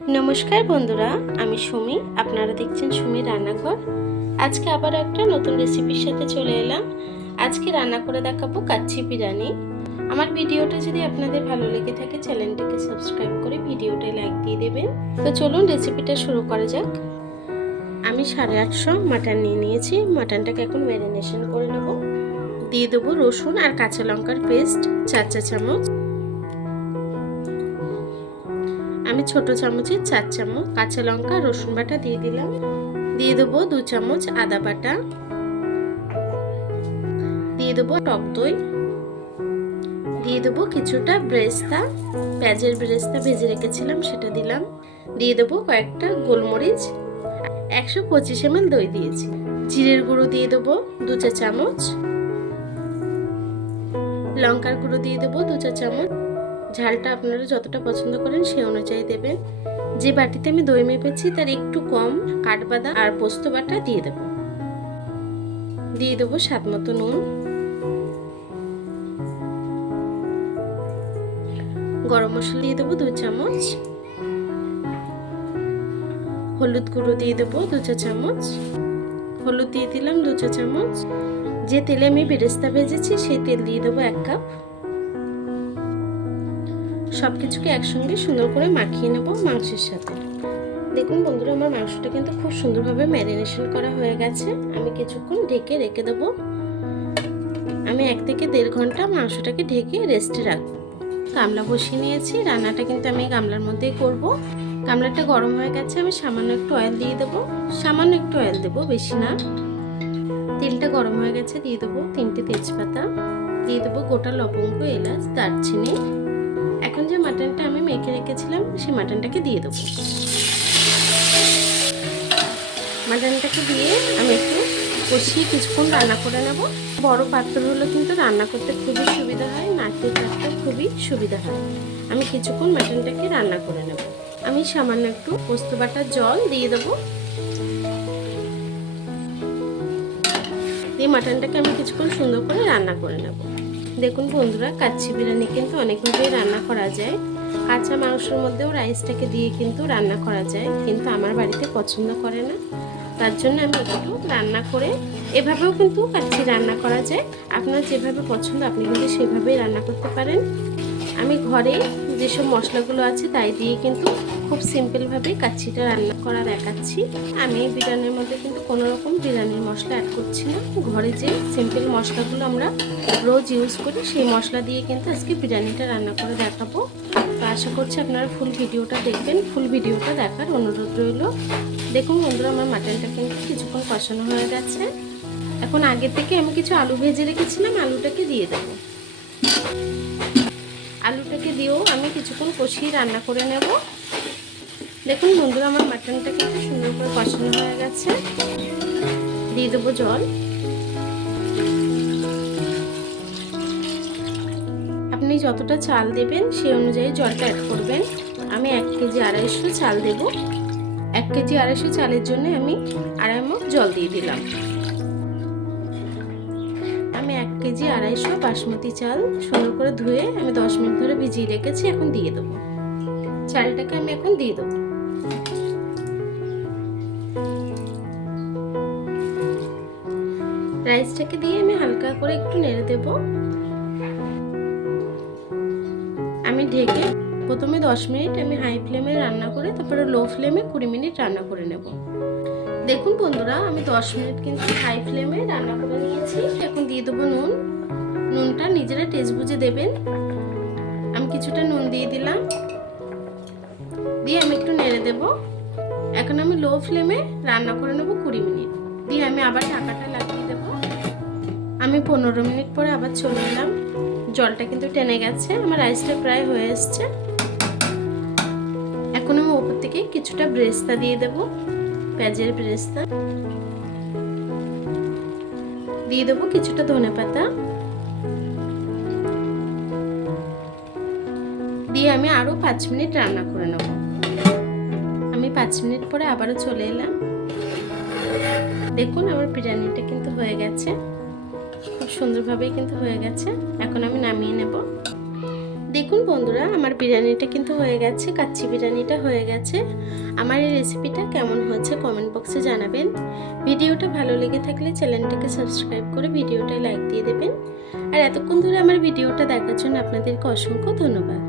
নমস্কার বন্ধুরা, আমি সুমি। আপনারা দেখছেন সুমির রান্নাঘর। আজকে আবার একটা নতুন রেসিপির সাথে চলে এলাম। আজকে রান্না করে দেখাবো কাচ্চি বিরিয়ানি। আমার ভিডিওটা যদি আপনাদের ভালো লেগে থাকে চ্যানেলটিকে সাবস্ক্রাইব করে ভিডিওতে লাইক দিয়ে দেবেন। তো চলুন রেসিপিটা শুরু করা যাক। আমি 850 মাটন নিয়ে নিয়েছি। মাটনটাকে এখন ম্যারিনেশন করে নেব। দিয়ে দেবো রসুন আর কাঁচা লঙ্কার পেস্ট 4 চা চামচ। আমি ছোট চামচে 4 চামচ কাঁচা লঙ্কা রসুন বাটা দিয়ে দিলাম। দিয়ে দেবো 2 চামচ আদা বাটা। দিয়ে দেবো টক দই। দিয়ে দেবো কিছুটা বেরেস্তা, পেঁয়াজের বেরেস্তা ভেজে রেখেছিলাম সেটা দিলাম। দিয়ে দেবো কয়েকটা গোলমরিচ। 125 ml দই দিয়েছি। জিরের গুঁড়ো দিয়ে দেবো 2 চা চামচ। লঙ্কার গুঁড়ো দিয়ে দেবো 2 চা চামচ। ঝালটা আপনারা যতটা পছন্দ করেন সেই অনুযায়ী দেবেন। যে বাটিতে আমি দই মেপেছি তার একটু কম কাঠবাদাম আর পোস্ত বাটা দিয়ে দেব। দিয়ে দেবো স্বাদ মতো নুন। গরম মশলা দিয়ে দেবো 2 চামচ। হলুদ গুঁড়ো দিয়ে দেবো 2 চা চামচ। হলুদ দিয়ে দিলাম 2 চা চামচ। যে তেলে আমি বেরেস্তা ভেজেছি সেই তেল দিয়ে দেবো 1 কাপ। সবকিছুকে একসঙ্গে সুন্দর করে মাখিয়ে নেব মাংসের সাথে। দেখুন বন্ধুরা, আমার মাংসটা কিন্তু খুব সুন্দরভাবে ম্যারিনেশন করা হয়ে গেছে। আমি কিছুক্ষণ ঢেকে রেখে দেবো। আমি 1 থেকে 1.5 ঘন্টা মাংসটাকে ঢেকে রেস্টে রাখবো। গামলা বসিয়ে নিয়েছি। রান্নাটা কিন্তু আমি গামলার মধ্যেই করব। গামলাটা গরম হয়ে গেছে। আমি সামান্য একটু অয়েল দিয়ে দেবো। সামান্য একটু অয়েল দেবো, বেশি না। তেলটা গরম হয়ে গেছে। দিয়ে দেবো 3টে তেজপাতা। দিয়ে দেবো গোটা লবঙ্গ, এলাচ, দারচিনি। এখন যে মাটনটা আমি মেখে রেখেছিলাম সেই মাটনটাকে দিয়ে দেবো। মাটনটাকে দিয়ে আমি একটু কষিয়ে কিছুক্ষণ রান্না করে নেব। বড় পাত্র হলে কিন্তু রান্না করতে খুবই সুবিধা হয়, নাড়তে চাড়তে খুবই সুবিধা হয়। আমি কিছুক্ষণ মাটনটাকে রান্না করে নেব। আমি সামান্য একটু পোস্ত বাটার জল দিয়ে দেবো। দিয়ে মাটনটাকে আমি কিছুক্ষণ সুন্দর করে রান্না করে নেব। দেখুন বন্ধুরা, কাচ্চি বিরিয়ানি কিন্তু অনেকভাবেই রান্না করা যায়। কাঁচা মাংসের মধ্যেও রাইসটাকে দিয়ে কিন্তু রান্না করা যায়, কিন্তু আমার বাড়িতে পছন্দ করে না। তার জন্য আমি একটু রান্না করে এভাবেও কিন্তু কাচ্চি রান্না করা যায়। আপনার যেভাবে পছন্দ আপনি কিন্তু সেভাবেই রান্না করতে পারেন। আমি ঘরে যেসব মশলাগুলো আছে তাই দিয়ে কিন্তু খুব সিম্পলভাবে কাচ্চিটা রান্না করা দেখাচ্ছি। আমি বিরিয়ানির মধ্যে কিন্তু কোনো রকম বিরিয়ানির মশলা অ্যাড করছি না। ঘরে যে সিম্পল মশলাগুলো আমরা রোজ ইউজ করি সেই মশলা দিয়ে কিন্তু আজকে বিরিয়ানিটা রান্না করে দেখাবো। তো আশা করছি আপনারা ফুল ভিডিওটা দেখবেন। ফুল ভিডিওটা দেখার অনুরোধ রইল। দেখুন বন্ধুরা, আমার মাটনটা কিন্তু কিছুক্ষণ কষানো হয়ে গেছে। এখন আগে থেকে আমি কিছু আলু ভেজে রেখেছিলাম, আলুটাকে দিয়ে দেবো। আলুটাকে দিয়েও আমি কিছুক্ষণ কষিয়ে রান্না করে নেব। দেখুন বন্ধুরা, আমার মাটনটা কিন্তু সুন্দর করে কষানো হয়ে গেছে। দিয়ে দেবো জল। আপনি যতটা চাল দেবেন সেই অনুযায়ী জলটা অ্যাড করবেন। আমি 1 কেজি 250 চাল দেব। 1 কেজি 250 চালের জন্য আমি 2.5 মগ জল দিয়ে দিলাম। আমি 1 কেজি 250 বাসমতি চাল সুন্দর করে ধুয়ে আমি 10 মিনিট ধরে ভিজিয়ে রেখেছি। এখন দিয়ে দেবো। চালটাকে আমি এখন দিয়ে দেবো। রাইসটাকে দিয়ে আমি হালকা করে একটু নেড়ে দেব। আমি ঢেকে প্রথমে 10 মিনিট আমি হাই ফ্লেমে রান্না করে তারপরে লো ফ্লেমে 20 মিনিট রান্না করে নেব। দেখুন বন্ধুরা, আমি 10 মিনিট কিন্তু হাই ফ্লেমে রান্না করে নিয়েছি। এখন দিয়ে দেবো নুন। নুনটা নিজেরা টেস্ট বুঝে দেবেন। আমি কিছুটা নুন দিয়ে দিলাম। দিয়ে আমি একটু নেড়ে দেব। এখন আমি লো ফ্লেমে রান্না করে নেব 20 মিনিট। দিয়ে আমি আবার ঢাকাটা লাগিয়ে দেব। আমি 15 মিনিট পরে আবার চলে এলাম। জলটা কিন্তু টেনে গেছে। আমার রাইসটা প্রায় হয়ে এসছে। এখন আমি উপর থেকে কিছুটা বেরেস্তা দিয়ে দেব, পেঁয়াজের বেরেস্তা। দিয়ে দেবো কিছুটা ধনেপাতা। দিয়ে আমি আরো 5 মিনিট রান্না করে নেব। আমি 5 মিনিট পরে আবারও চলে এলাম। দেখুন আমার বিরিয়ানিটা কিন্তু হয়ে গেছে, খুব সুন্দরভাবেই কিন্তু হয়ে গেছে। এখন আমি নামিয়ে নেব। দেখুন দেখুন বন্ধুরা, আমার বিরিয়ানিটা কিন্তু হয়ে গেছে, কাচ্চি বিরিয়ানিটা হয়ে গেছে। আমার এই রেসিপিটা কেমন হয়েছে কমেন্ট বক্সে জানাবেন। ভিডিওটা ভালো লেগে থাকলে চ্যানেলটাকে সাবস্ক্রাইব করে ভিডিওটায় লাইক দিয়ে দেবেন। আর এতক্ষণ ধরে আমার ভিডিওটা দেখার জন্য আপনাদেরকে অসংখ্য ধন্যবাদ।